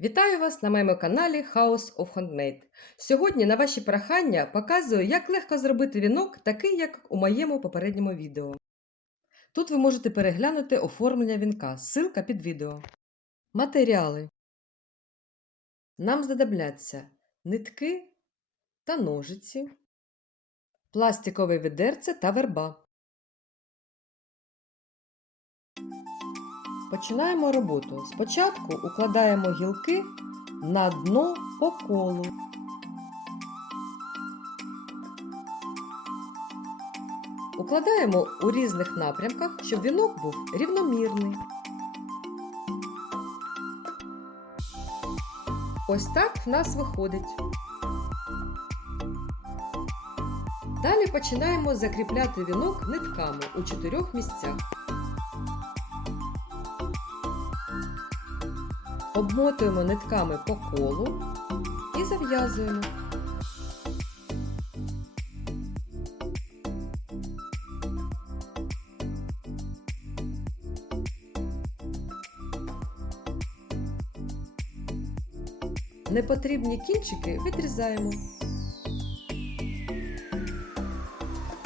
Вітаю вас на моєму каналі House of Handmade. Сьогодні на ваші прохання показую, як легко зробити вінок, такий, як у моєму попередньому відео. Тут ви можете переглянути оформлення вінка, ссылка під відео. Матеріали. Нам знадобляться нитки та ножиці, пластикове відерце та верба. Починаємо роботу. Спочатку укладаємо гілки на дно по колу. Укладаємо у різних напрямках, щоб вінок був рівномірний. Ось так в нас виходить. Далі починаємо закріпляти вінок нитками у чотирьох місцях. Обмотуємо нитками по колу і зав'язуємо. Непотрібні кінчики відрізаємо.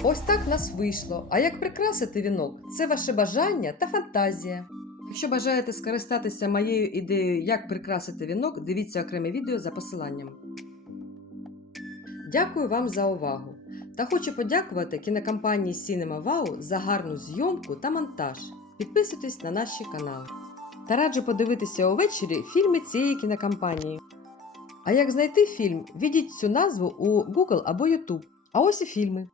Ось так в нас вийшло. А як прикрасити вінок це ваше бажання та фантазія. Якщо бажаєте скористатися моєю ідеєю, як прикрасити вінок, дивіться окреме відео за посиланням. Дякую вам за увагу! Та хочу подякувати кінокомпанії Cinema Wow за гарну зйомку та монтаж. Підписуйтесь на наші канали. Та раджу подивитися увечері фільми цієї кінокомпанії. А як знайти фільм, введіть цю назву у Google або YouTube. А ось і фільми.